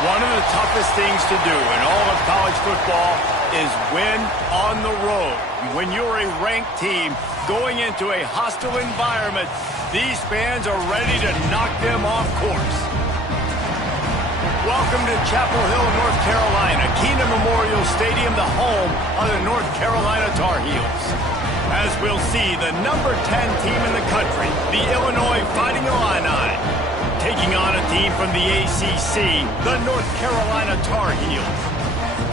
One of the toughest things to do in all of college football is win on the road. When you're a ranked team going into a hostile environment, these fans are ready to knock them off course. Welcome to Chapel Hill, North Carolina, Keenan Memorial Stadium, the home of the North Carolina Tar Heels. As we'll see, the number 10 team in the country, the Illinois Fighting Illini, taking on a team from the ACC, the North Carolina Tar Heels.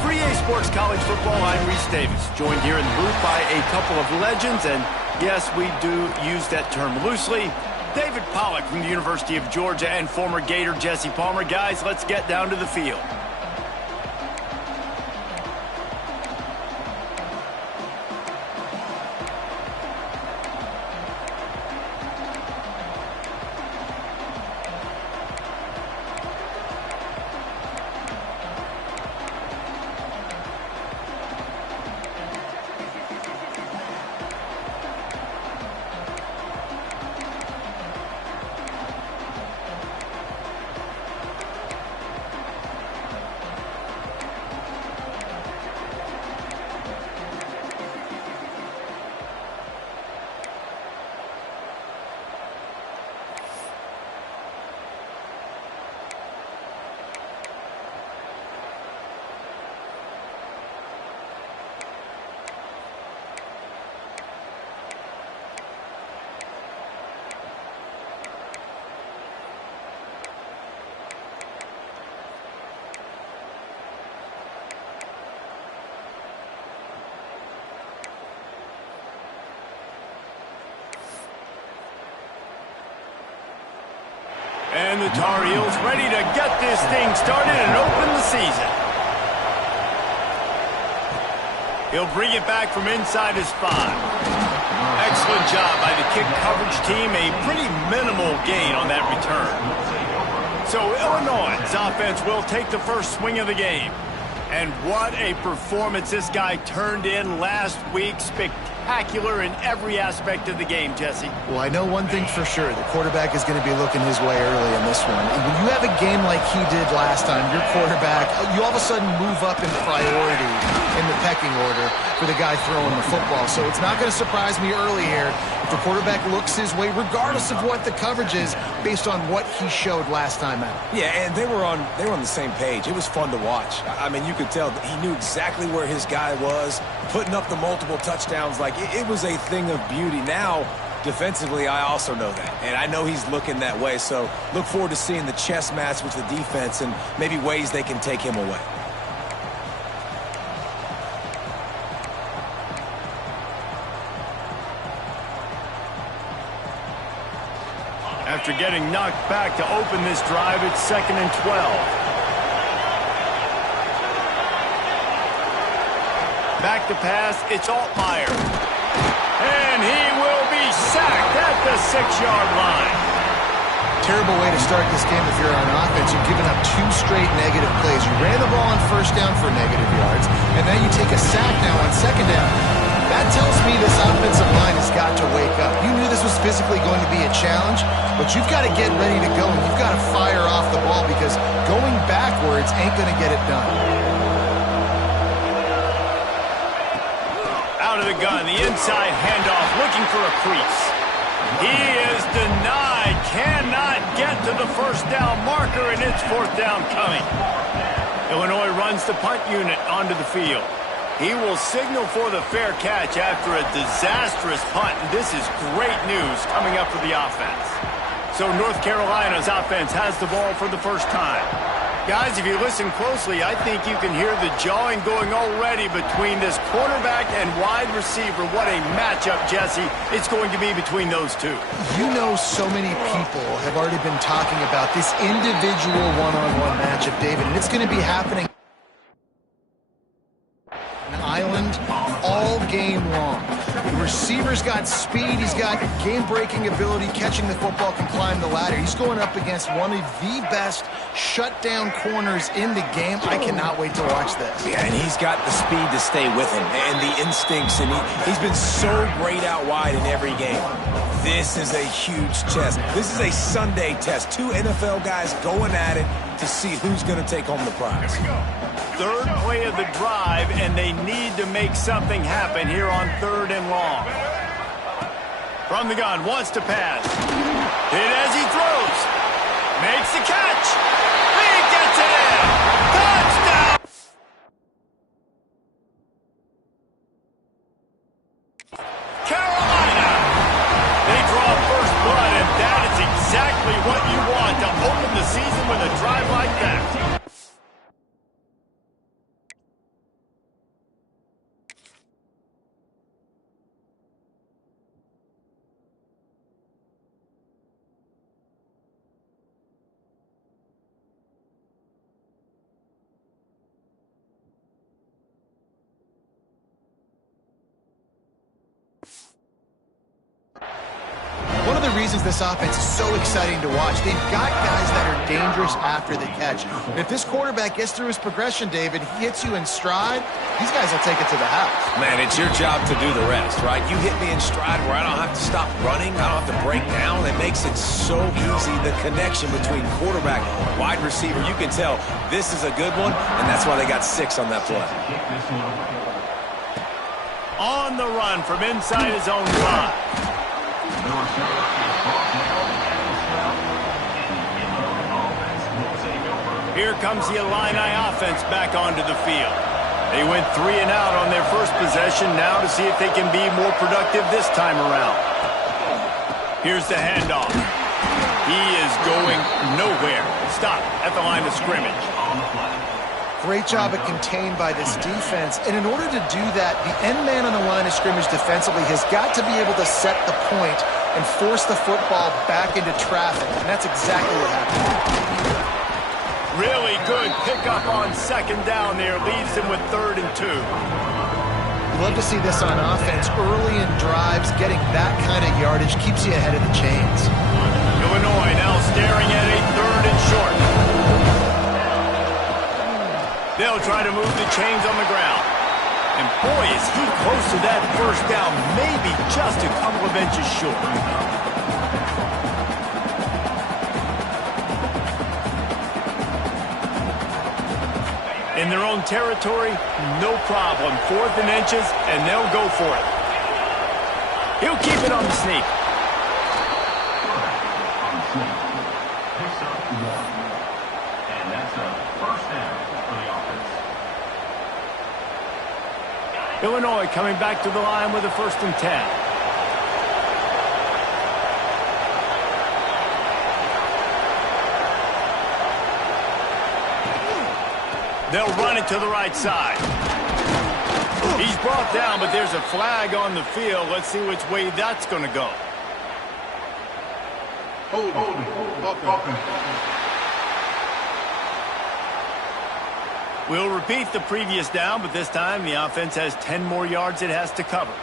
For EA Sports College Football, I'm Reese Davis, joined here in the booth by a couple of legends, and yes, we do use that term loosely. David Pollack from the University of Georgia and former Gator Jesse Palmer. Guys, let's get down to the field. And the Tar Heels ready to get this thing started and open the season. He'll bring it back from inside his 5. Excellent job by the kick coverage team. A pretty minimal gain on that return. So Illinois' offense will take the first swing of the game. And what a performance this guy turned in last week. Spectacular in every aspect of the game, Jesse. Well, I know one thing for sure. The quarterback is going to be looking his way early in this one. And when you have a game like he did last time, your quarterback, you all of a sudden move up in priority in the pecking order for the guy throwing the football. So it's not going to surprise me early here if the quarterback looks his way, regardless of what the coverage is, based on what he showed last time out. Yeah, and they were on the same page. It was fun to watch. I mean, you could tell that he knew exactly where his guy was, putting up the multiple touchdowns. Like, it was a thing of beauty. Now, defensively, I also know that. And I know he's looking that way. So look forward to seeing the chess match with the defense and maybe ways they can take him away. After getting knocked back to open this drive, it's 2nd and 12. Back to pass, it's Altmaier. And he will be sacked at the 6-yard line. Terrible way to start this game if you're on offense. You've given up 2 straight negative plays. You ran the ball on first down for negative yards, and now you take a sack now on second down. That tells me this offensive line has got to wake up. You knew this was physically going to be a challenge, but you've got to get ready to go, and you've got to fire off the ball because going backwards ain't going to get it done. Out of the gun, the inside handoff, looking for a crease. He is denied, cannot get to the first down marker, and it's 4th down coming. Illinois runs the punt unit onto the field. He will signal for the fair catch after a disastrous punt, and this is great news coming up for the offense. So North Carolina's offense has the ball for the first time. Guys, if you listen closely, I think you can hear the jawing going already between this quarterback and wide receiver. What a matchup, Jesse, it's going to be between those two. You know, so many people have already been talking about this individual one-on-one matchup, David, and it's going to be happening. an island all game long. The receiver's got speed. He's got game-breaking ability, catching the football, can climb the ladder. He's going up against one of the best shutdown corners in the game. I cannot wait to watch this. Yeah, and he's got the speed to stay with him and the instincts, and he's been so great out wide in every game. This is a huge test. This is a Sunday test. Two NFL guys going at it to see who's going to take home the prize. Here we go. Third play of the drive, and they need to make something happen here on 3rd and long. From the gun, wants to pass. Hit as he throws. Makes the catch. He gets it in. Touchdown! Carolina! They draw first blood, and that is exactly what you want to open the season with a drive like that. One of the reasons this offense is so exciting to watch, they've got guys that are dangerous after the catch. And if this quarterback gets through his progression, David, he hits you in stride, these guys will take it to the house. Man, it's your job to do the rest, right? You hit me in stride where I don't have to stop running, I don't have to break down. It makes it so easy, the connection between quarterback and wide receiver. You can tell this is a good one, and that's why they got 6 on that play. On the run from inside his own 5. Here comes the Illini offense back onto the field. They went 3 and out on their first possession, now to see if they can be more productive this time around. Here's the handoff. He is going nowhere. Stop at the line of scrimmage. Great job at contained by this defense. And in order to do that, the end man on the line of scrimmage defensively has got to be able to set the point and force the football back into traffic. And that's exactly what happened. Really good pickup on 2nd down there. Leaves him with 3rd and 2. You love to see this on offense. Early in drives, getting that kind of yardage keeps you ahead of the chains. Illinois now staring at a 3rd and short. They'll try to move the chains on the ground. And boy, is he close to that first down, maybe just a couple of inches short. In their own territory, no problem. 4th and inches, and they'll go for it. He'll keep it on the sneak. Illinois coming back to the line with a 1st and 10. They'll run it to the right side. He's brought down, but there's a flag on the field. Let's see which way that's going to go. We'll repeat the previous down, but this time the offense has 10 more yards it has to cover.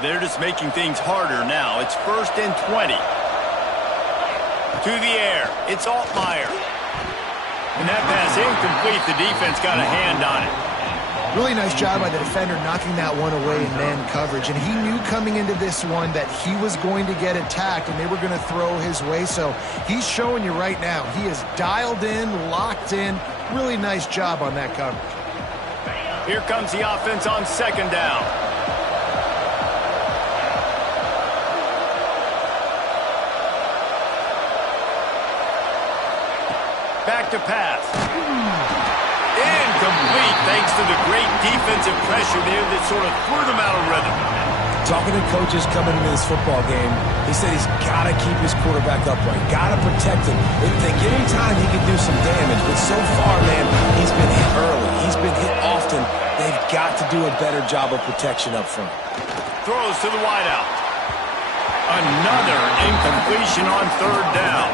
They're just making things harder now. It's 1st and 20. To the air. It's Altmaier. And that pass incomplete. The defense got a hand on it. Really nice job by the defender knocking that one away in man coverage. And he knew coming into this one that he was going to get attacked and they were going to throw his way. So he's showing you right now. He is dialed in, locked in. Really nice job on that coverage. Here comes the offense on 2nd down. Back to pass. Incomplete, thanks to the great defensive pressure there that sort of threw them out of rhythm. Talking to coaches coming into this football game, he said he's got to keep his quarterback upright, got to protect him. If they give him time, he can do some damage. But so far, man, he's been hit early. He's been hit often. They've got to do a better job of protection up front. Throws to the wideout. Another incompletion on 3rd down.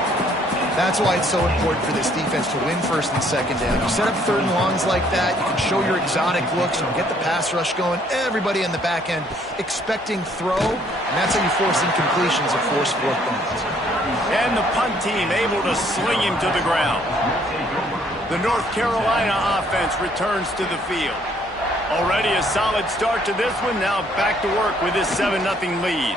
That's why it's so important for this defense to win first and second down. You set up third and longs like that, you can show your exotic looks, get the pass rush going, everybody in the back end expecting throw, and that's how you force incompletions and force fourth downs. And the punt team able to sling him to the ground. The North Carolina offense returns to the field. Already a solid start to this one, now back to work with this 7-0 lead.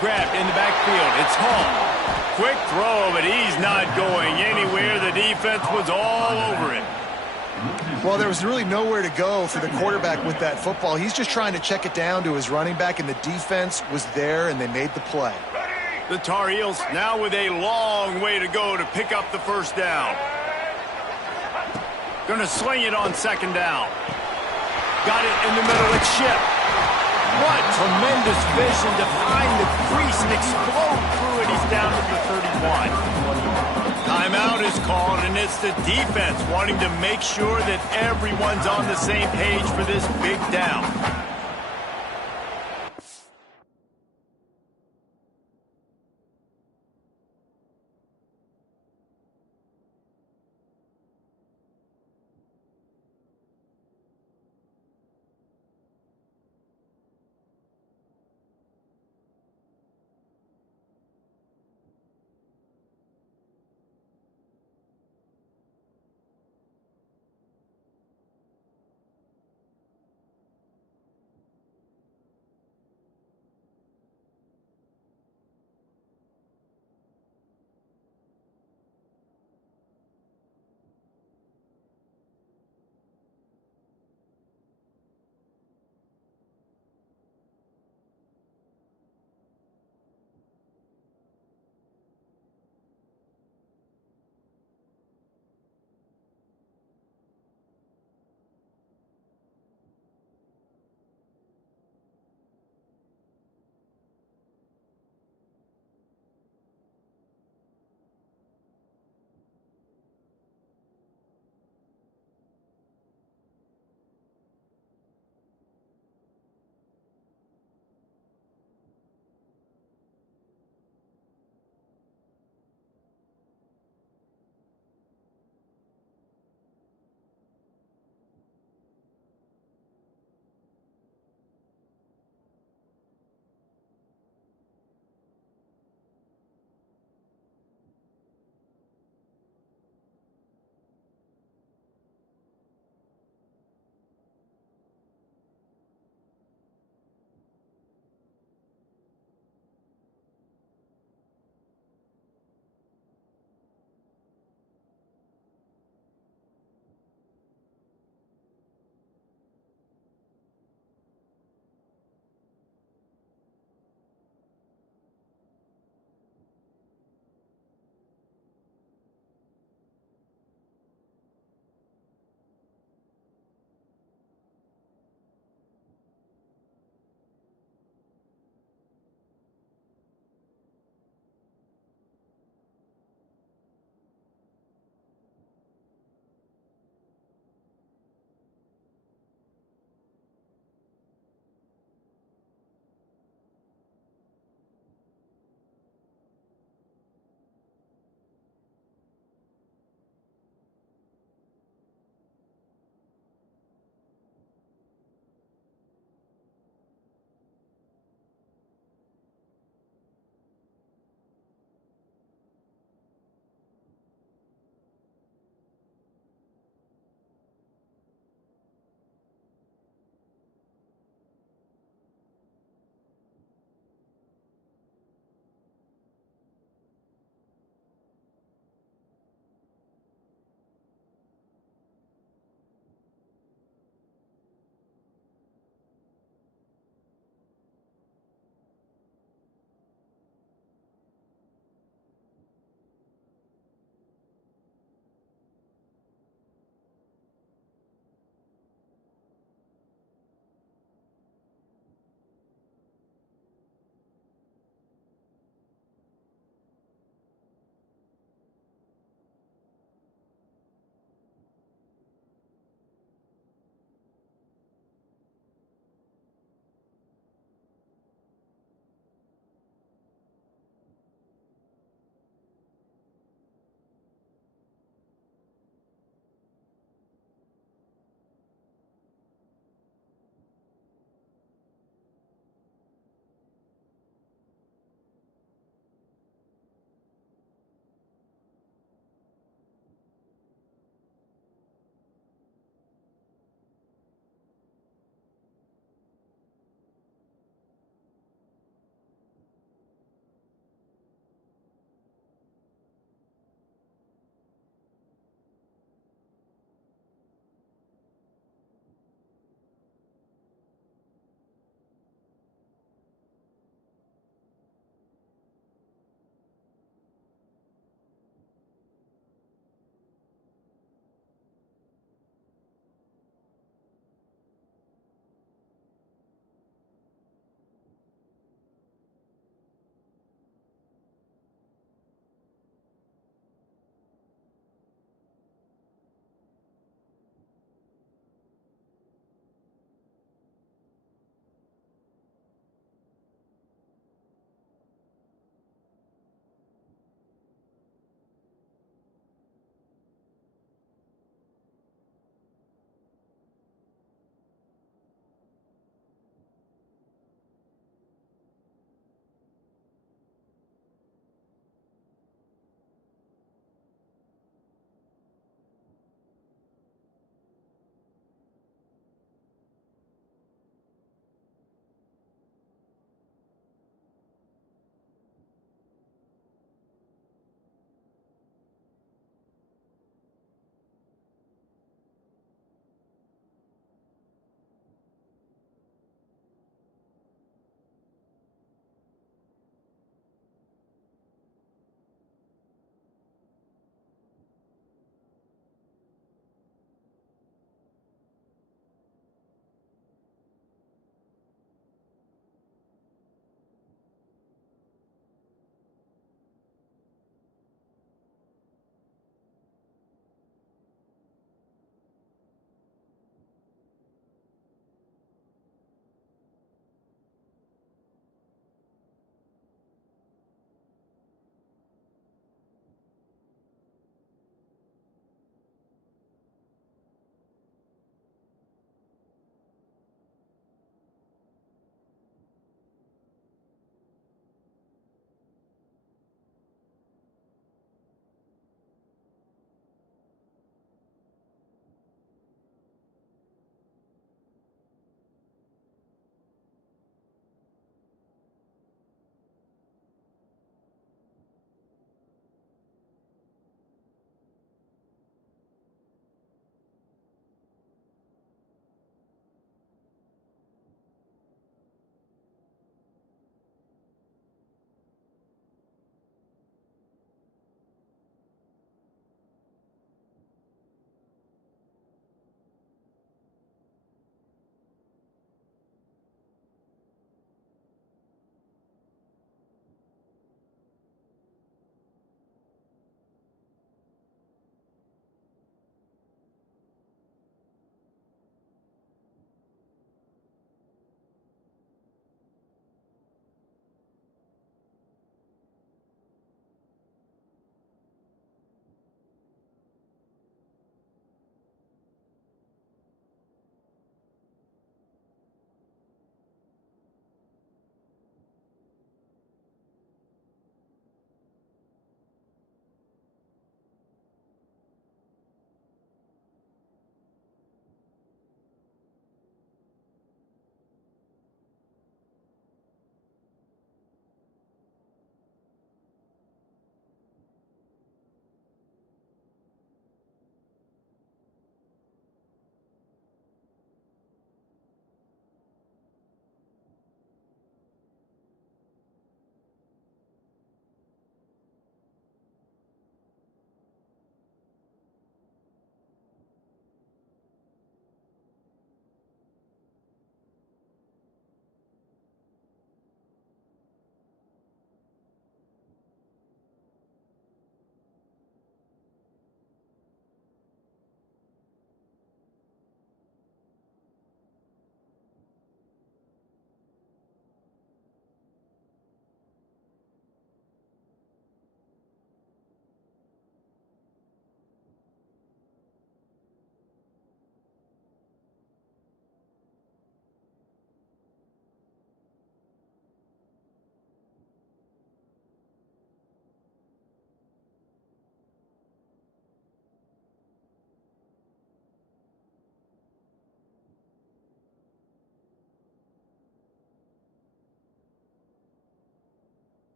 Grabbed in the backfield, it's Hall. Quick throw, but he's not going anywhere. The defense was all over it. Well, there was really nowhere to go for the quarterback with that football. He's just trying to check it down to his running back, and the defense was there, and they made the play. The Tar Heels now with a long way to go to pick up the first down. Going to sling it on second down. Got it in the middle, it's Shipp. What tremendous vision to find the crease and explode through it. He's down to the 31. Timeout is called, and it's the defense wanting to make sure that everyone's on the same page for this big down.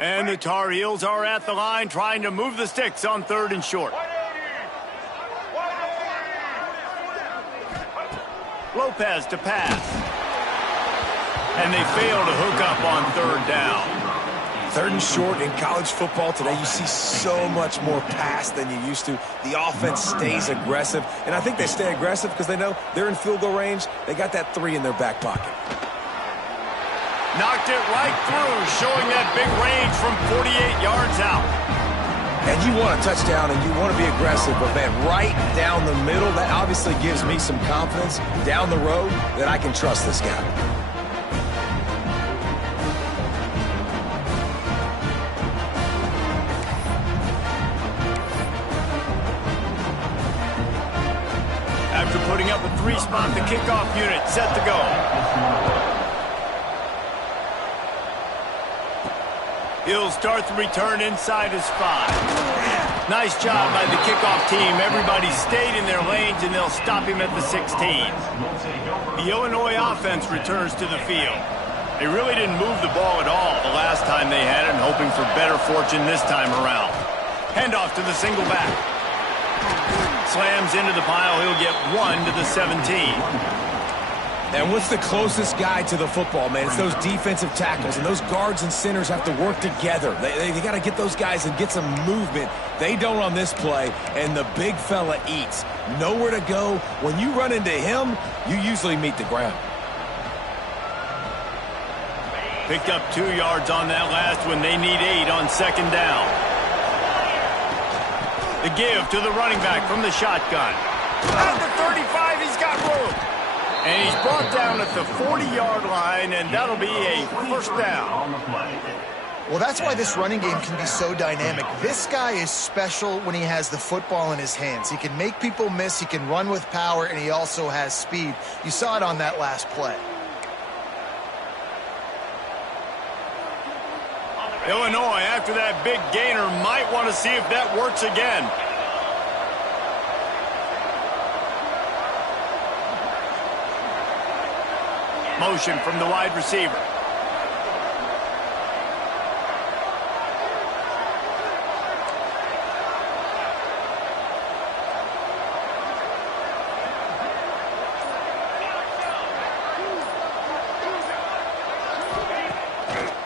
And the Tar Heels are at the line trying to move the sticks on 3rd and short. Lopez to pass. And they fail to hook up on 3rd down. 3rd and short in college football today, you see so much more pass than you used to. The offense stays aggressive, and I think they stay aggressive because they know they're in field goal range. They got that 3 in their back pocket. Knocked it right through, showing that big range from 48 yards out. And you want a touchdown, and you want to be aggressive, but, man, right down the middle, that obviously gives me some confidence down the road that I can trust this guy. After putting up a 3-spot, the kickoff unit set to go. He'll start the return inside his 5. Nice job by the kickoff team. Everybody stayed in their lanes, and they'll stop him at the 16. The Illinois offense returns to the field. They really didn't move the ball at all the last time they had it, and hoping for better fortune this time around. Handoff to the single back. Slams into the pile. He'll get 1 to the 17. And what's the closest guy to the football, man? It's those defensive tackles, and those guards and centers have to work together. They got to get those guys and get some movement. They don't on this play, and the big fella eats. Nowhere to go. When you run into him, you usually meet the ground. Picked up 2 yards on that last one. They need 8 on 2nd down. The give to the running back from the shotgun. At the 35, he's got room. And he's brought down at the 40-yard line, and that'll be a 1st down. Well, that's why this running game can be so dynamic. This guy is special when he has the football in his hands. He can make people miss, he can run with power, and he also has speed. You saw it on that last play. Illinois, after that big gainer, might want to see if that works again. Motion from the wide receiver.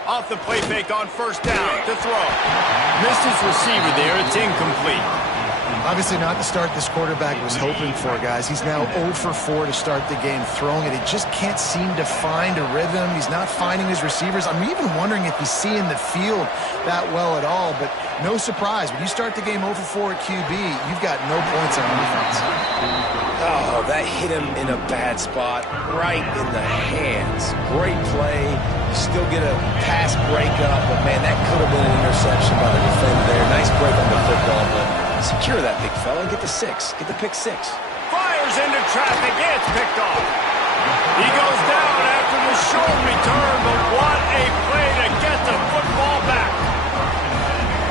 Off the play fake on 1st down to throw. Missed his receiver there. It's incomplete. Obviously not the start this quarterback was hoping for, guys. He's now 0 for 4 to start the game throwing it. He just can't seem to find a rhythm. He's not finding his receivers. I'm even wondering if he's seeing the field that well at all, but no surprise. When you start the game 0 for 4 at QB, you've got no points on offense. Oh, that hit him in a bad spot, right in the hands. Great play. You still get a pass breakup, but, man, that could have been an interception by the defender there. Nice break on the football, but secure that big fella and get the 6. Get the pick 6. Fires into traffic. It's picked off. He goes down after the short return, but what a play to get the football back.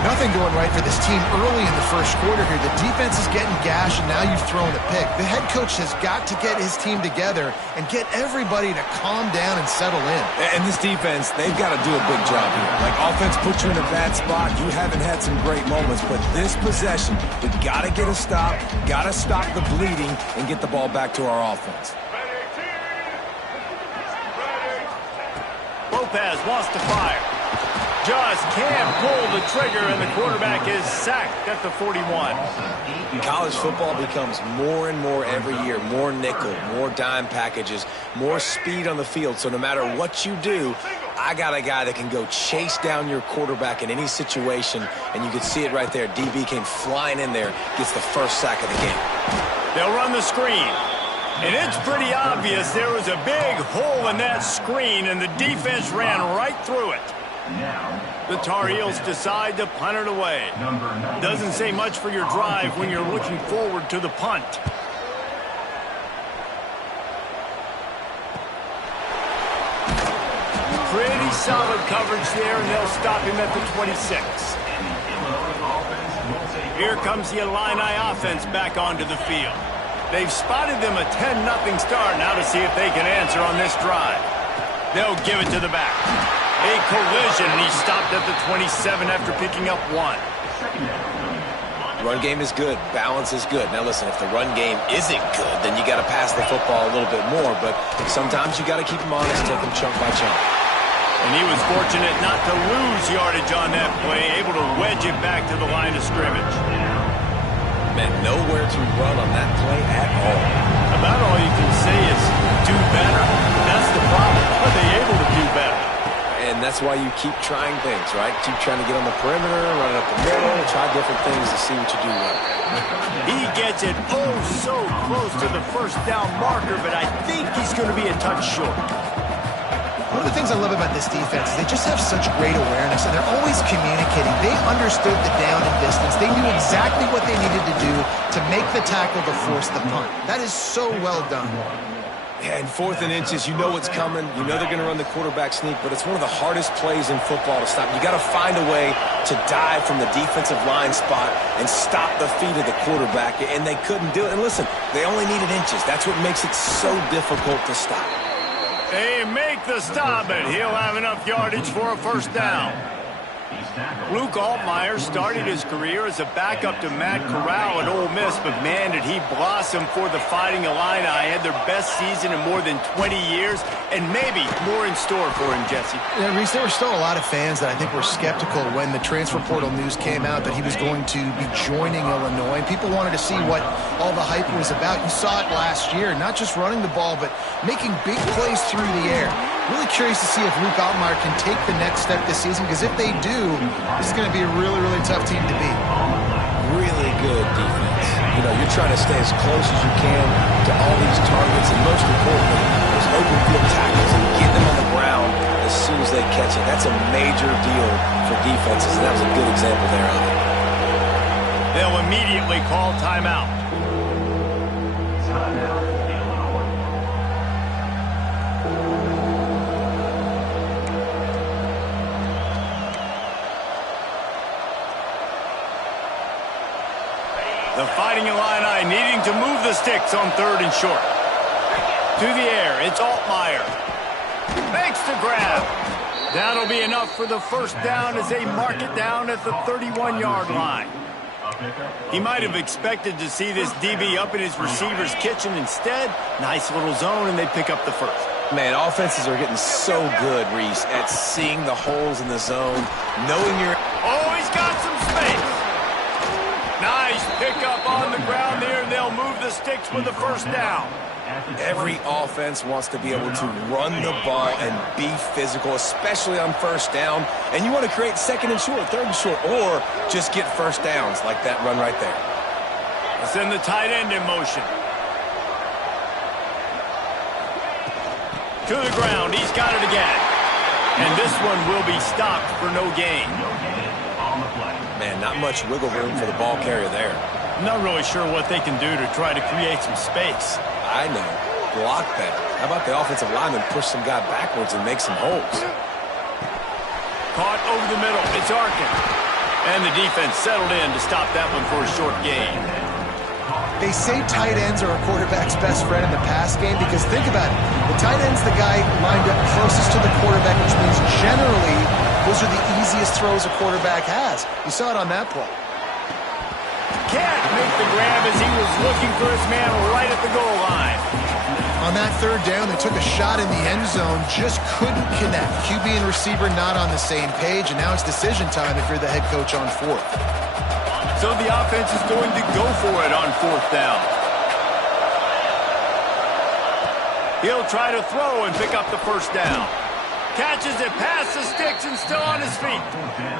Nothing going right for this team early in the 1st quarter here. The defense is getting gashed, and now you've thrown a pick. The head coach has got to get his team together and get everybody to calm down and settle in. And this defense, they've got to do a big job here. Like, offense puts you in a bad spot. You haven't had some great moments, but this possession, we got to get a stop, got to stop the bleeding, and get the ball back to our offense. Lopez wants to fire. Just can't pull the trigger, and the quarterback is sacked at the 41. College football becomes more and more every year, more nickel, more dime packages, more speed on the field. So no matter what you do, I got a guy that can go chase down your quarterback in any situation, and you can see it right there. DB came flying in there, gets the 1st sack of the game. They'll run the screen. And it's pretty obvious there was a big hole in that screen, and the defense ran right through it. The Tar Heels decide to punt it away. Doesn't say much for your drive when you're looking forward to the punt. Pretty solid coverage there, and they'll stop him at the 26. Here comes the Illini offense back onto the field. They've spotted them a 10-0 start now to see if they can answer on this drive. They'll give it to the back. A collision, and he stopped at the 27 after picking up 1. Run game is good. Balance is good. Now, listen, if the run game isn't good, then you got to pass the football a little bit more. But sometimes you got to keep them honest, take them chunk by chunk. And he was fortunate not to lose yardage on that play, able to wedge it back to the line of scrimmage. Man, nowhere to run on that play at all. About all you can say is do better. That's the problem. Are they able to do better? And that's why you keep trying things, right? Keep trying to get on the perimeter, run it up the middle, try different things to see what you do well. He gets it so close to the first down marker, but I think he's going to be a touch short. One of the things I love about this defense is they just have such great awareness, and they're always communicating. They understood the down and distance. They knew exactly what they needed to do to make the tackle to force the punt. That is so well done. Yeah, and 4th and inches, you know what's coming. You know they're going to run the quarterback sneak, but it's one of the hardest plays in football to stop. You got to find a way to dive from the defensive line spot and stop the feet of the quarterback, and they couldn't do it. And listen, they only needed inches. That's what makes it so difficult to stop. They make the stop, and he'll have enough yardage for a first down. Luke Altmyer started his career as a backup to Matt Corral at Ole Miss, but man, did he blossom for the Fighting Illini. Had their best season in more than 20 years, and maybe more in store for him, Jesse. Yeah, Reese, there were still a lot of fans that I think were skeptical when the transfer portal news came out that he was going to be joining Illinois. People wanted to see what all the hype was about. You saw it last year, not just running the ball, but making big plays through the air. Really curious to see if Luke Altmyer can take the next step this season, because if they do, this is going to be a really, really tough team to beat. Really good defense. You know, you're trying to stay as close as you can to all these targets, and most importantly, those open field tackles, and get them on the ground as soon as they catch it. That's a major deal for defenses, and that was a good example there of it. They'll immediately call timeout. The Fighting Illini needing to move the sticks on 3rd and short. To the air, it's Altmyer. Makes the grab. That'll be enough for the first down as they mark it down at the 31-yard line. He might have expected to see this DB up in his receiver's kitchen. Instead, nice little zone, and they pick up the first. Man, offenses are getting so good, Reese, at seeing the holes in the zone, knowing you're... Oh, he's got some space. Nice pickup on the ground there, and they'll move the sticks with the first down. Every offense wants to be able to run the ball and be physical, especially on first down. And you want to create 2nd and short, 3rd and short, or just get first downs like that run right there. Let's send the tight end in motion. To the ground, he's got it again. And this one will be stopped for no gain. Man, not much wiggle room for the ball carrier there. I'm not really sure what they can do to try to create some space. I know. Block better. How about the offensive lineman push some guy backwards and make some holes? Caught over the middle. It's Arkin. And the defense settled in to stop that one for a short gain. They say tight ends are a quarterback's best friend in the pass game because think about it. The tight end's the guy lined up closest to the quarterback, which means generally those are the easiest throws a quarterback has. You saw it on that play. Can't make the grab as he was looking for his man right at the goal line. On that 3rd down, they took a shot in the end zone, just couldn't connect. QB and receiver not on the same page, and now it's decision time if you're the head coach on 4th. So the offense is going to go for it on 4th down. He'll try to throw and pick up the first down. Catches it past the sticks and still on his feet.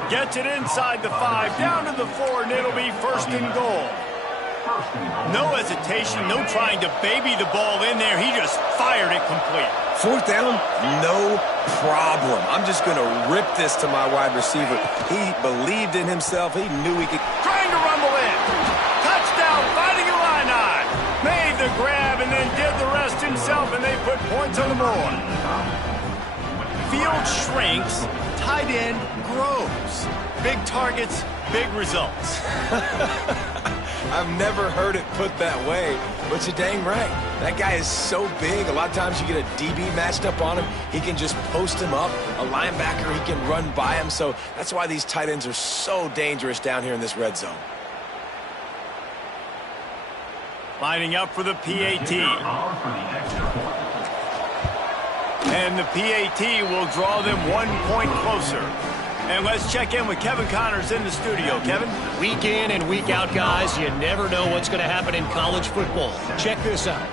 Gets it inside the 5, down to the 4, and it'll be 1st and goal. No hesitation, no trying to baby the ball in there. He just fired it complete. 4th down, no problem. I'm just going to rip this to my wide receiver. He believed in himself. He knew he could. Trying to rumble in. Touchdown, Fighting Illini. Made the grab and then did the rest himself, and they put points on the board. Field shrinks, tight end grows. Big targets, big results. I've never heard it put that way, but you're dang right. That guy is so big. A lot of times you get a DB matched up on him. He can just post him up. A linebacker, he can run by him. So that's why these tight ends are so dangerous down here in this red zone. Lining up for the PAT. And the PAT will draw them 1 point closer. And let's check in with Kevin Connors in the studio. Kevin? Week in and week out, guys, you never know what's going to happen in college football. Check this out.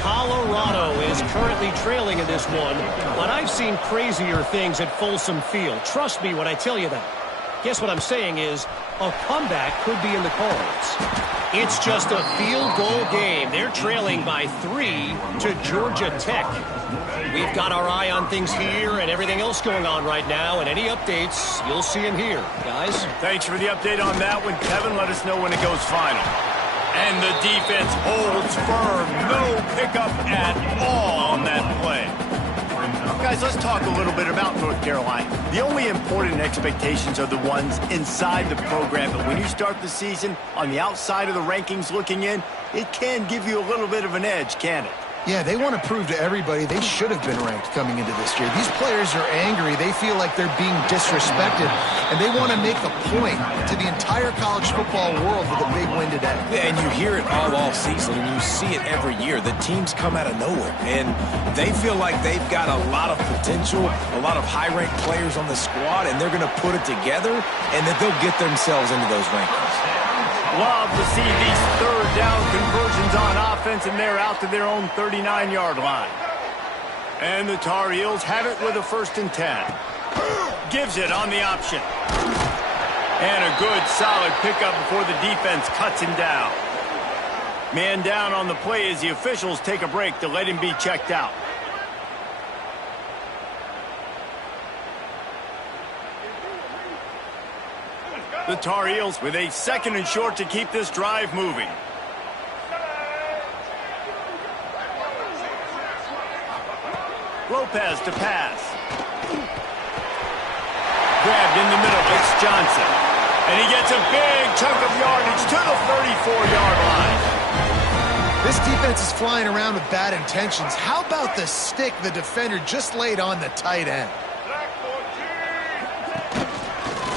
Colorado is currently trailing in this one, but I've seen crazier things at Folsom Field. Trust me when I tell you that. Guess what I'm saying is a comeback could be in the cards. It's just a field goal game. They're trailing by 3 to Georgia Tech. We've got our eye on things here and everything else going on right now, and any updates, you'll see them here, guys. Thanks for the update on that one, Kevin. Let us know when it goes final. And the defense holds firm. No pickup at all on that play. Guys, let's talk a little bit about North Carolina. The only important expectations are the ones inside the program. But when you start the season on the outside of the rankings looking in, it can give you a little bit of an edge, can it? Yeah, they want to prove to everybody they should have been ranked coming into this year. These players are angry. They feel like they're being disrespected, and they want to make a point to the entire college football world with a big win today. Yeah, and you hear it all season, and you see it every year. The teams come out of nowhere, and they feel like they've got a lot of potential, a lot of high-ranked players on the squad, and they're going to put it together, and that they'll get themselves into those rankings. Love to see these third down conversions on offense, and they're out to their own 39-yard line. And the Tar Heels have it with a 1st and 10. Gives it on the option. And a good, solid pickup before the defense cuts him down. Man down on the play as the officials take a break to let him be checked out. The Tar Heels with a 2nd and short to keep this drive moving. Lopez to pass. Grabbed in the middle, it's Johnson. And he gets a big chunk of yardage to the 34-yard line. This defense is flying around with bad intentions. How about the stick the defender just laid on the tight end?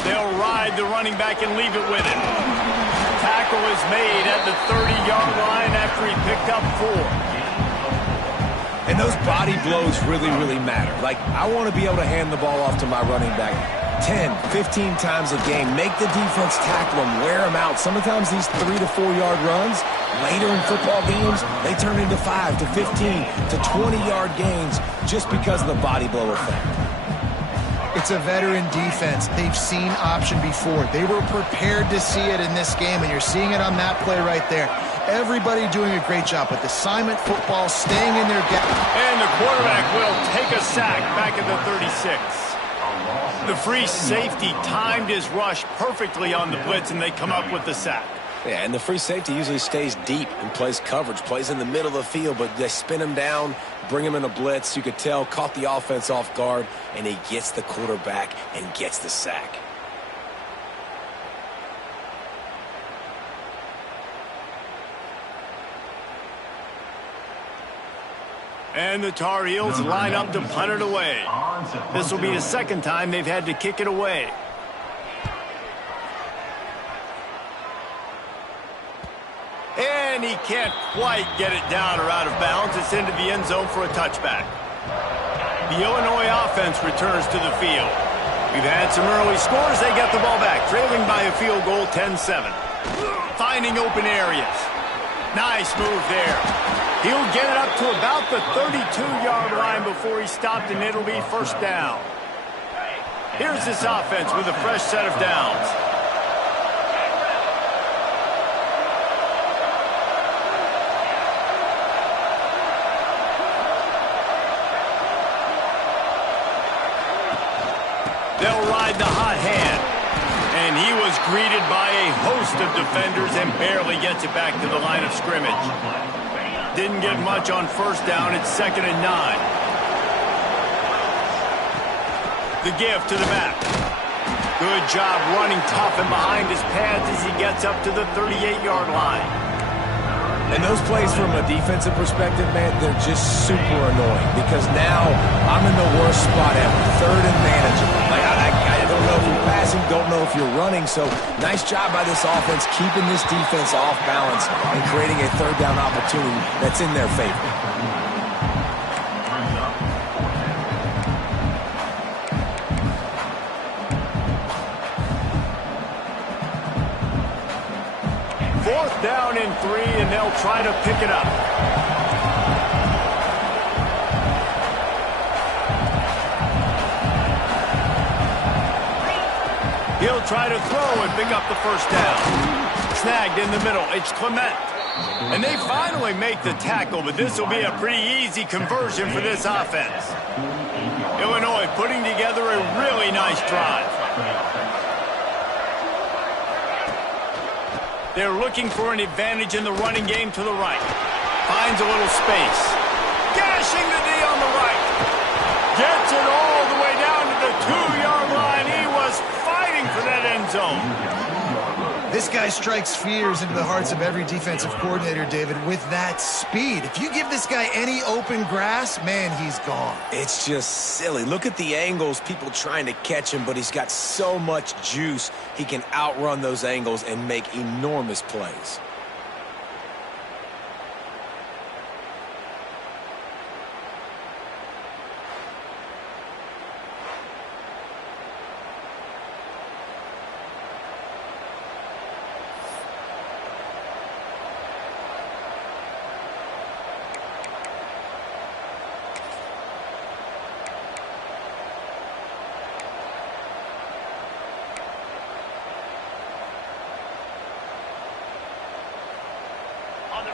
They'll ride the running back and leave it with him. Tackle is made at the 30-yard line after he picked up 4. And those body blows really, really matter. Like, I want to be able to hand the ball off to my running back 10, 15 times a game. Make the defense tackle him, wear him out. Sometimes these 3 to 4 yard runs, later in football games, they turn into 5 to 15 to 20-yard gains just because of the body blow effect. It's a veteran defense. They've seen option before. They were prepared to see it in this game, and you're seeing it on that play right there. Everybody doing a great job with assignment football, staying in their gap. And the quarterback will take a sack back at the 36. The free safety timed his rush perfectly on the blitz, and they come up with the sack. Yeah, and the free safety usually stays deep and plays coverage, plays in the middle of the field, but they spin him down, bring him in a blitz. You could tell, caught the offense off guard, and he gets the quarterback and gets the sack. And the Tar Heels line up to punt it away. This will be the 2nd time they've had to kick it away. And he can't quite get it down or out of bounds. It's into the end zone for a touchback. The Illinois offense returns to the field. We've had some early scores. They get the ball back, trailing by a field goal, 10-7. Finding open areas. Nice move there. He'll get it up to about the 32-yard line before he stopped, and it'll be 1st down. Here's this offense with a fresh set of downs. They'll ride the hot hand. And he was greeted by a host of defenders and barely gets it back to the line of scrimmage. Didn't get much on 1st down. It's 2nd and 9. The give to the back. Good job running tough and behind his pads as he gets up to the 38-yard line. And those plays from a defensive perspective, man, they're just super annoying because now I'm in the worst spot ever, third and manageable. Like, I don't know if you're passing, don't know if you're running, so nice job by this offense keeping this defense off balance and creating a third down opportunity that's in their favor. Fourth down and 3, and they'll try to pick it up. He'll try to throw and pick up the first down. Snagged in the middle. It's Clement. And they finally make the tackle, but this will be a pretty easy conversion for this offense. Illinois putting together a really nice drive. They're looking for an advantage in the running game to the right. Finds a little space. Gashing the D on the right. Gets it all the way down to the 2-yard line. He was fighting for that end zone. This guy strikes fears into the hearts of every defensive coordinator, David, with that speed. If you give this guy any open grass, man, he's gone. It's just silly. Look at the angles, people trying to catch him, but he's got so much juice. He can outrun those angles and make enormous plays.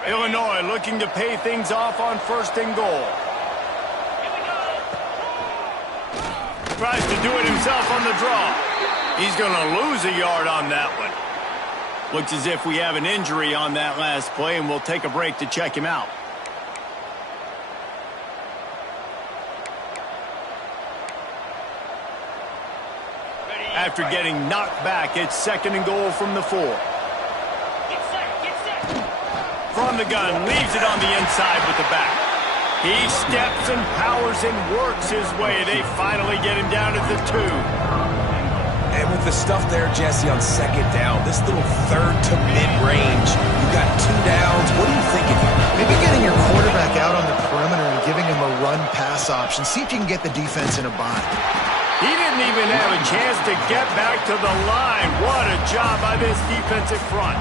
Illinois looking to pay things off on 1st and goal. Tries to do it himself on the draw. He's going to lose a yard on that one. Looks as if we have an injury on that last play, and we'll take a break to check him out. After getting knocked back, it's 2nd and goal from the 4. From the gun, leaves it on the inside with the back. He steps and powers and works his way. They finally get him down at the 2. And with the stuff there, Jesse, on 2nd down, this little third to mid-range, you got 2 downs. What are you thinking here? Maybe getting your quarterback out on the perimeter and giving him a run-pass option. See if you can get the defense in a bind. He didn't even have a chance to get back to the line. What a job by this defensive front.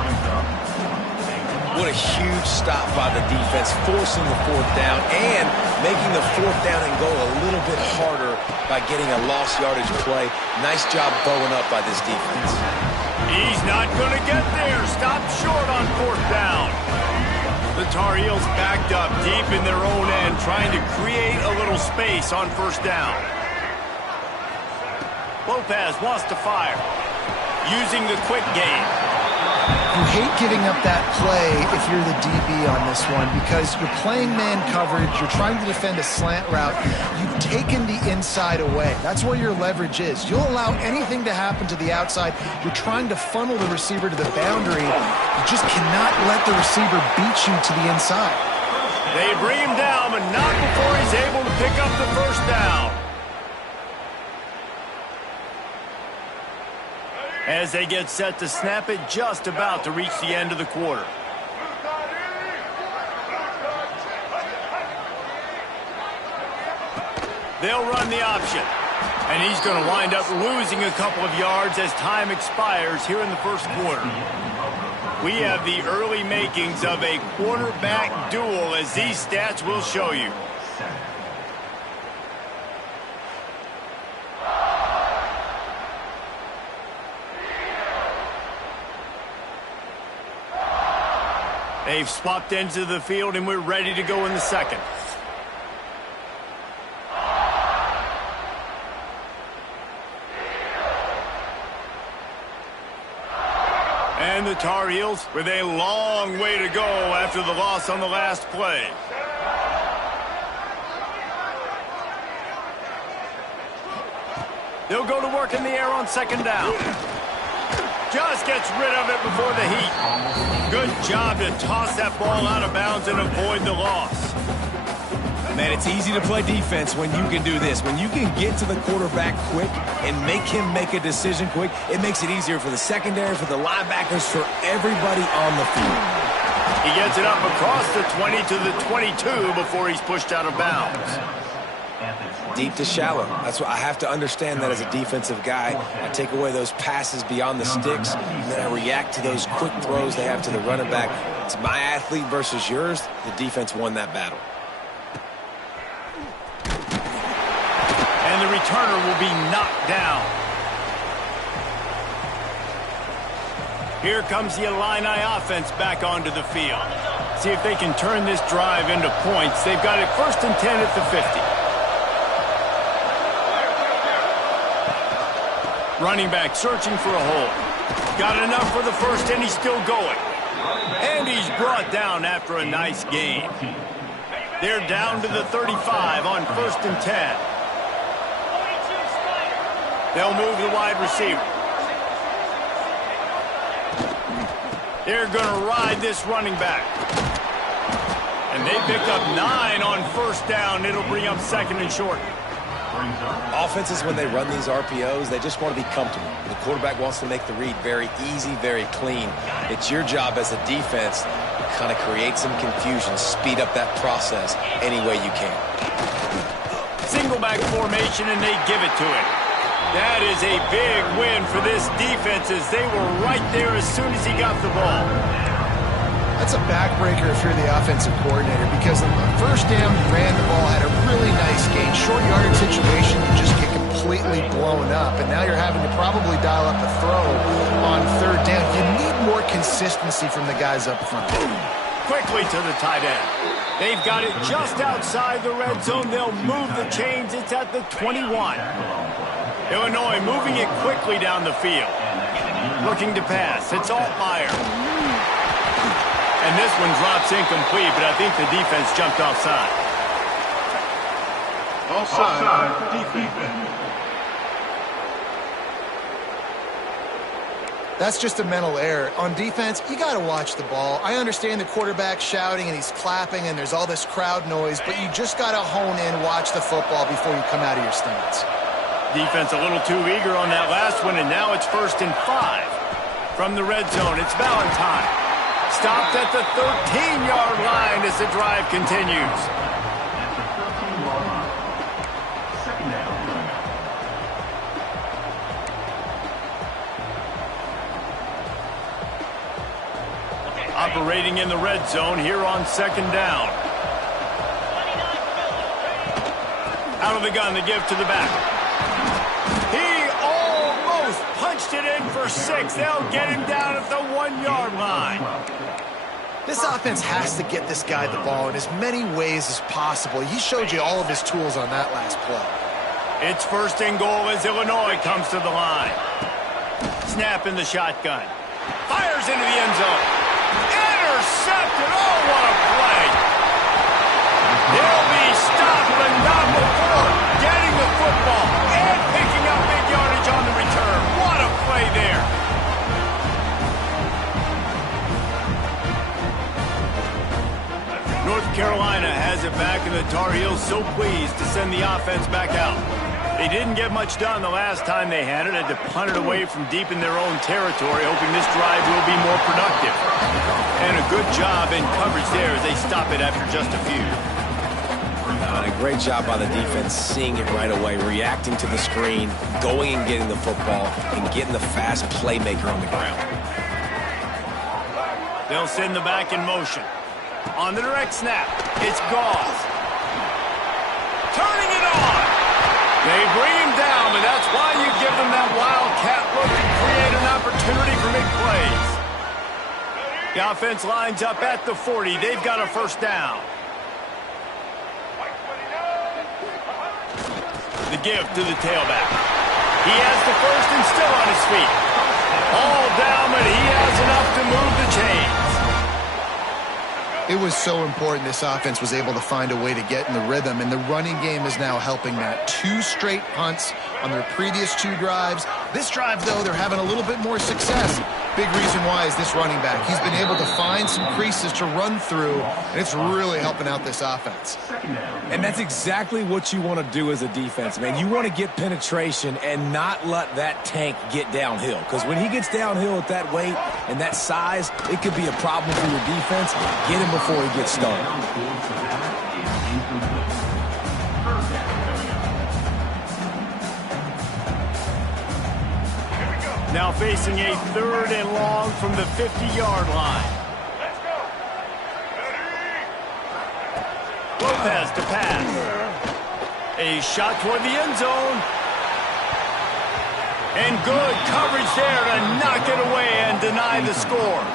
What a huge stop by the defense, forcing the 4th down and making the 4th down and goal a little bit harder by getting a lost yardage play. Nice job bowing up by this defense. He's not going to get there. Stop short on 4th down. The Tar Heels backed up deep in their own end, trying to create a little space on 1st down. Lopez wants to fire, using the quick game. You hate giving up that play if you're the DB on this one because you're playing man coverage, you're trying to defend a slant route, you've taken the inside away. That's where your leverage is. You'll allow anything to happen to the outside. You're trying to funnel the receiver to the boundary. You just cannot let the receiver beat you to the inside. They bring him down, but not before he's able to pick up the 1st down. As they get set to snap it, just about to reach the end of the quarter. They'll run the option. And he's going to wind up losing a couple of yards as time expires here in the 1st quarter. We have the early makings of a quarterback duel, as these stats will show you. They've swapped ends of the field, and we're ready to go in the 2nd. And the Tar Heels with a long way to go after the loss on the last play. They'll go to work in the air on second down. Just gets rid of it before the heat. Good job to toss that ball out of bounds and avoid the loss. Man, it's easy to play defense when you can do this. When you can get to the quarterback quick and make him make a decision quick, it makes it easier for the secondary, for the linebackers, for everybody on the field. He gets it up across the 20 to the 22 before he's pushed out of bounds. Deep to shallow. That's what I have to understand that as a defensive guy. I take away those passes beyond the sticks, and then I react to those quick throws they have to the running back. It's my athlete versus yours. The defense won that battle. And the returner will be knocked down. Here comes the Illini offense back onto the field. See if they can turn this drive into points. They've got it 1st and 10 at the 50. Running back searching for a hole. Got enough for the first, and he's still going. And he's brought down after a nice gain. They're down to the 35 on 1st and 10. They'll move the wide receiver. They're going to ride this running back. And they pick up 9 on 1st down. It'll bring up 2nd and short. Offenses, when they run these RPOs, they just want to be comfortable. The quarterback wants to make the read very easy, very clean. It's your job as a defense to kind of create some confusion, speed up that process any way you can. Single back formation, and they give it to him. That is a big win for this defense as they were right there as soon as he got the ball. That's a backbreaker if you're the offensive coordinator, because on the 1st down, you ran the ball, had a really nice gain. Short yardage situation, you just get completely blown up, and now you're having to probably dial up a throw on 3rd down. You need more consistency from the guys up front. Quickly to the tight end. They've got it just outside the red zone. They'll move the chains. It's at the 21. Illinois moving it quickly down the field. Looking to pass. It's Altmaier. And this one drops incomplete, but I think the defense jumped offside. Offside, defense. That's just a mental error. On defense, you got to watch the ball. I understand the quarterback shouting and he's clapping and there's all this crowd noise, but you just got to hone in, watch the football before you come out of your stance. Defense a little too eager on that last one, and now it's 1st and 5. From the red zone, it's Valentine. Stopped at the 13-yard line as the drive continues. Operating in the red zone here on 2nd down. Out of the gun, the give to the back. He almost punched it in for 6. They'll get him down at the 1-yard line. This offense has to get this guy the ball in as many ways as possible. He showed you all of his tools on that last play. It's 1st and goal as Illinois comes to the line. Snap in the shotgun. Fires into the end zone. Intercepted. Oh, what a play. He'll be stopped, but not before getting the football and picking up big yardage on the return. What a play there. North Carolina has it back, and the Tar Heels so pleased to send the offense back out. They didn't get much done the last time they had it. Had to punt it away from deep in their own territory, hoping this drive will be more productive. And a good job in coverage there as they stop it after just a few. A great job by the defense, seeing it right away, reacting to the screen, going and getting the football, and getting the fast playmaker on the ground. They'll send the back in motion. On the direct snap, it's Gauze. Turning it on. They bring him down, but that's why you give them that wildcat look and create an opportunity for big plays. The offense lines up at the 40. They've got a 1st down. The give to the tailback. He has the 1st and still on his feet. All down, but he has enough to move the chains. It was so important this offense was able to find a way to get in the rhythm, and the running game is now helping that. 2 straight punts on their previous 2 drives. This drive, though, they're having a little bit more success. Big reason why is this running back. He's been able to find some creases to run through, and it's really helping out this offense. And that's exactly what you want to do as a defense, man. You want to get penetration and not let that tank get downhill. Because when he gets downhill at that weight and that size, it could be a problem for your defense. Get him before he gets started. Now facing a 3rd and long from the 50-yard line. Lopez to pass. A shot toward the end zone. And good coverage there to knock it away and deny the score.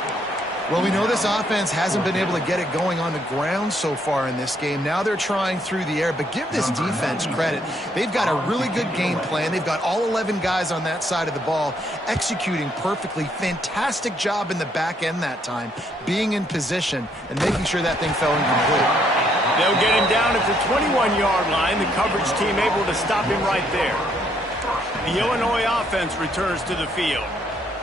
Well, we know this offense hasn't been able to get it going on the ground so far in this game. Now they're trying through the air, but give this defense credit. They've got a really good game plan. They've got all 11 guys on that side of the ball executing perfectly. Fantastic job in the back end that time, being in position and making sure that thing fell incomplete. They'll get him down at the 21-yard line. The coverage team able to stop him right there. The Illinois offense returns to the field.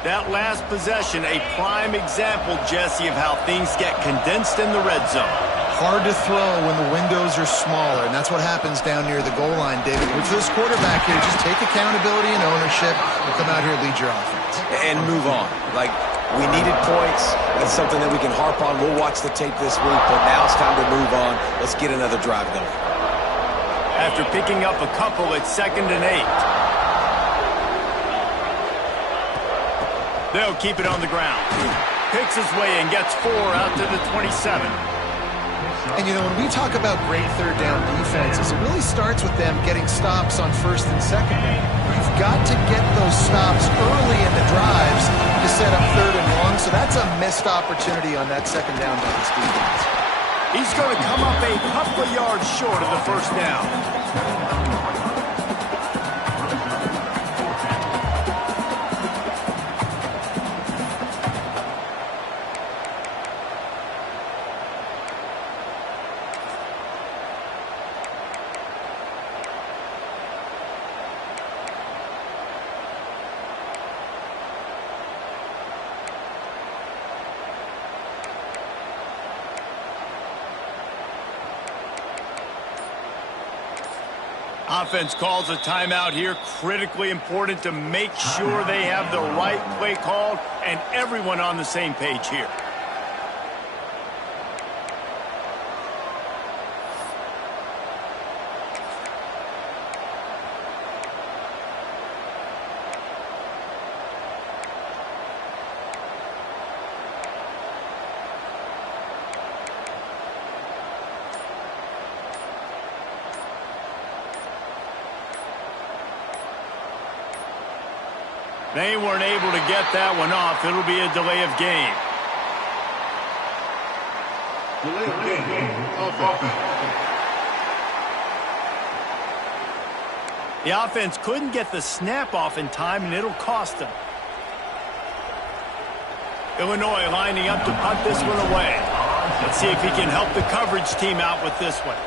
That last possession, a prime example, Jesse, of how things get condensed in the red zone. Hard to throw when the windows are smaller, and that's what happens down near the goal line, David. But for this quarterback here, just take accountability and ownership and come out here and lead your offense. And move on. Like, we needed points. That's something that we can harp on. We'll watch the tape this week, but now it's time to move on. Let's get another drive going. After picking up a couple at 2nd and 8. They'll keep it on the ground. Picks his way and gets 4 out to the 27. And, you know, when we talk about great 3rd down defenses, it really starts with them getting stops on 1st and 2nd down. You've got to get those stops early in the drives to set up 3rd and long, so that's a missed opportunity on that 2nd down by this defense. He's going to come up a couple of yards short of the 1st down. Offense calls a timeout here. Critically important to make sure they have the right play called and everyone on the same page here. They weren't able to get that one off. It'll be a delay of game. Delay of game. Offense. The offense couldn't get the snap off in time, and it'll cost them. Illinois lining up to punt this one away. Let's see if he can help the coverage team out with this one.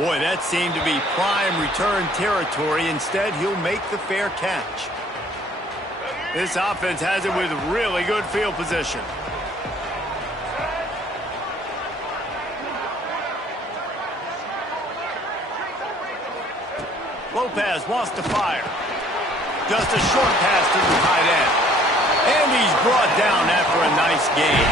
Boy, that seemed to be prime return territory. Instead, he'll make the fair catch. This offense has it with really good field position. Lopez wants to fire. Just a short pass to the tight end. And he's brought down after a nice gain.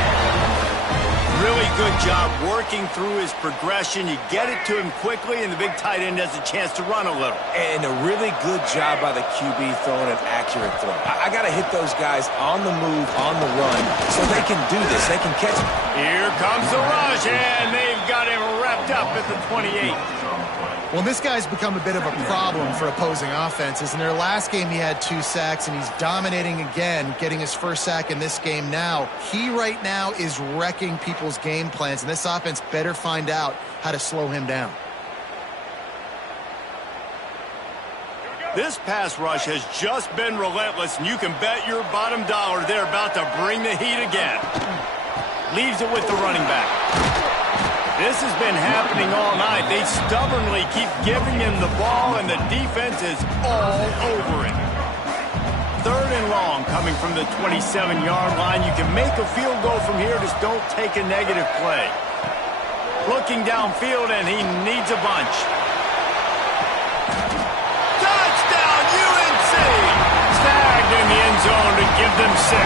Really good job working through his progression. You get it to him quickly, and the big tight end has a chance to run a little. And a really good job by the QB throwing an accurate throw. I got to hit those guys on the move, on the run, so they can do this. They can catch him. Here comes the rush, and they've got him wrapped up at the 28. Well, this guy's become a bit of a problem for opposing offenses. In their last game, he had 2 sacks, and he's dominating again, getting his first sack in this game now. He right now is wrecking people's game plans, and this offense better find out how to slow him down. This pass rush has just been relentless, and you can bet your bottom dollar they're about to bring the heat again. Leaves it with the running back. This has been happening all night. They stubbornly keep giving him the ball, and the defense is all over him. 3rd and long coming from the 27-yard line. You can make a field goal from here, just don't take a negative play. Looking downfield, and he needs a bunch. Touchdown, UNC! Snagged in the end zone to give them 6.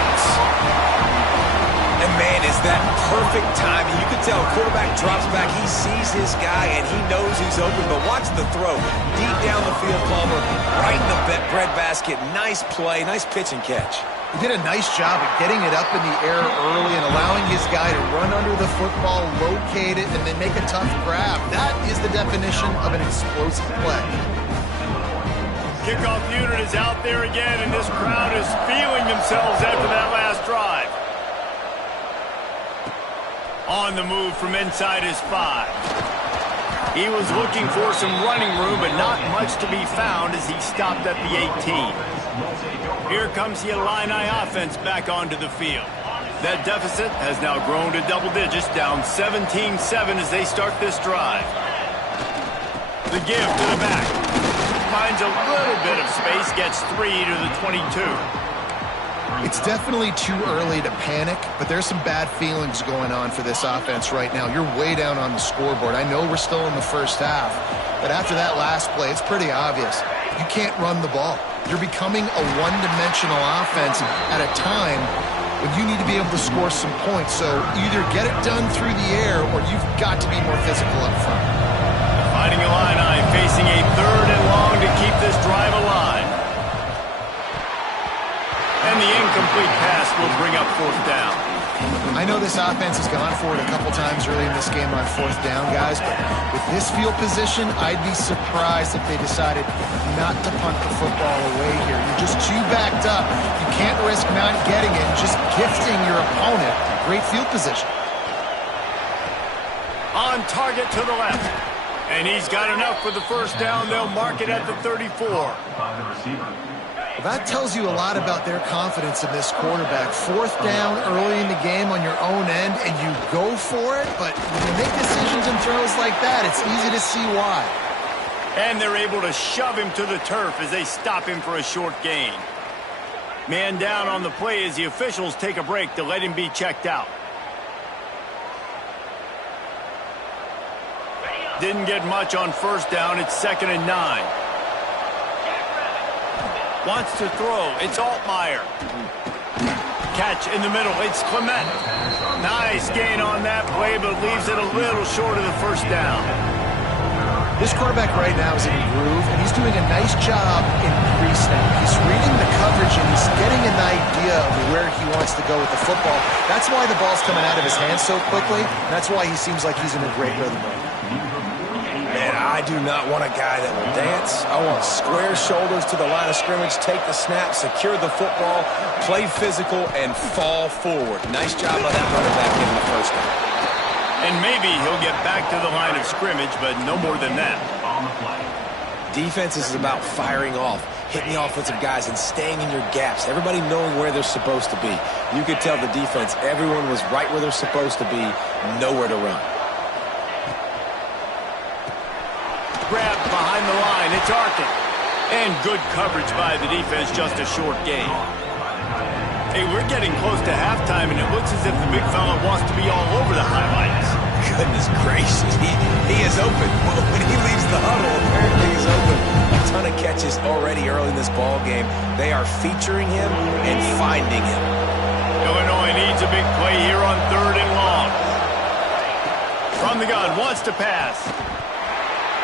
And, man, is that perfect timing. You can tell quarterback drops back. He sees his guy, and he knows he's open. But watch the throw. Deep down the field, Palmer, right in the breadbasket. Nice play, nice pitch and catch. He did a nice job of getting it up in the air early and allowing his guy to run under the football, locate it, and then make a tough grab. That is the definition of an explosive play. Kickoff unit is out there again, and this crowd is feeling themselves after that last drive. On the move from inside his 5. He was looking for some running room, but not much to be found as he stopped at the 18. Here comes the Illini offense back onto the field. That deficit has now grown to double digits, down 17-7 as they start this drive. The give to the back. Finds a little bit of space, gets 3 to the 22. It's definitely too early to panic, but there's some bad feelings going on for this offense right now. You're way down on the scoreboard. I know we're still in the first half, but after that last play, it's pretty obvious. You can't run the ball. You're becoming a one-dimensional offense at a time when you need to be able to score some points. So either get it done through the air or you've got to be more physical up front. Fighting Illini facing a 3rd and long to keep this drive alive. And the incomplete pass will bring up 4th down. I know this offense has gone for it a couple times early in this game on 4th down, guys, but with this field position, I'd be surprised if they decided not to punt the football away here. You're just too backed up. You can't risk not getting it and just gifting your opponent great field position. On target to the left. And he's got enough for the 1st down. They'll mark it at the 34. Well, that tells you a lot about their confidence in this quarterback. 4th down early in the game on your own end, and you go for it, but when you make decisions and throws like that, it's easy to see why. And they're able to shove him to the turf as they stop him for a short gain. Man down on the play as the officials take a break to let him be checked out. Didn't get much on 1st down. It's 2nd and 9. Wants to throw. It's Altmaier. Catch in the middle. It's Clement. Nice gain on that play, but leaves it a little short of the 1st down. This quarterback right now is in a groove, and he's doing a nice job in pre-snap. He's reading the coverage, and he's getting an idea of where he wants to go with the football. That's why the ball's coming out of his hands so quickly, and that's why he seems like he's in a great rhythm right now. Man, I do not want a guy that will dance. I want square shoulders to the line of scrimmage, take the snap, secure the football, play physical, and fall forward. Nice job by that running back getting the 1st down. And maybe he'll get back to the line of scrimmage, but no more than that. Defense is about firing off, hitting the offensive guys, and staying in your gaps. Everybody knowing where they're supposed to be. You could tell the defense, everyone was right where they're supposed to be, nowhere to run. Grabbed behind the line. It's Arkin. And good coverage by the defense, just a short gain. Hey, we're getting close to halftime, and it looks as if the big fella wants to be all over the highlights. Goodness gracious, he is open. When he leaves the huddle, apparently he's open. A ton of catches already early in this ball game. They are featuring him and finding him. Illinois needs a big play here on 3rd and long. From the gun, wants to pass.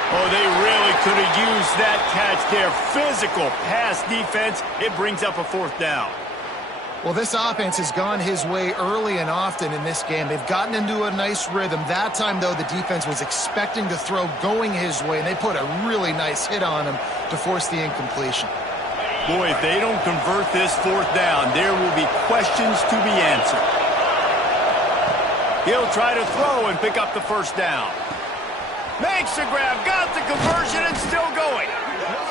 Oh, they really could have used that catch there. Physical pass defense. It brings up a 4th down. Well, this offense has gone his way early and often in this game. They've gotten into a nice rhythm. That time, though, the defense was expecting to throw going his way, and they put a really nice hit on him to force the incompletion. Boy, if they don't convert this 4th down, there will be questions to be answered. He'll try to throw and pick up the 1st down. Makes the grab, got the conversion, and still going.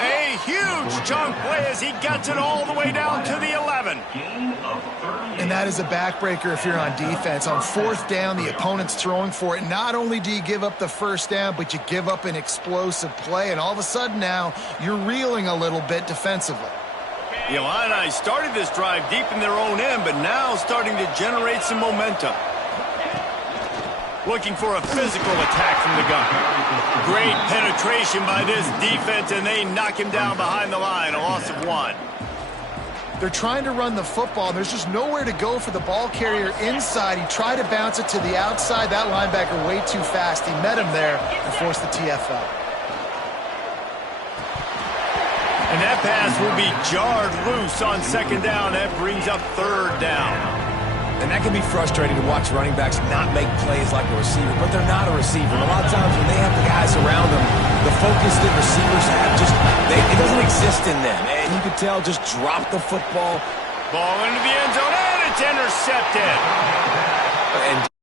A huge chunk play as he gets it all the way down to the 11. And that is a backbreaker if you're on defense. On fourth down, the opponent's throwing for it. Not only do you give up the first down, but you give up an explosive play. And all of a sudden now, you're reeling a little bit defensively. The Illini started this drive deep in their own end, but now starting to generate some momentum. Looking for a physical attack from the gun. Great penetration by this defense, and they knock him down behind the line, a loss of 1. They're trying to run the football, and there's just nowhere to go for the ball carrier inside. He tried to bounce it to the outside. That linebacker way too fast. He met him there and forced the TFL. And that pass will be jarred loose on second down. That brings up third down. And that can be frustrating to watch running backs not make plays like a receiver, but they're not a receiver. And a lot of times when they have the guys around them, the focus that receivers have it doesn't exist in them. And you can tell, just drop the football. Ball into the end zone, and it's intercepted. And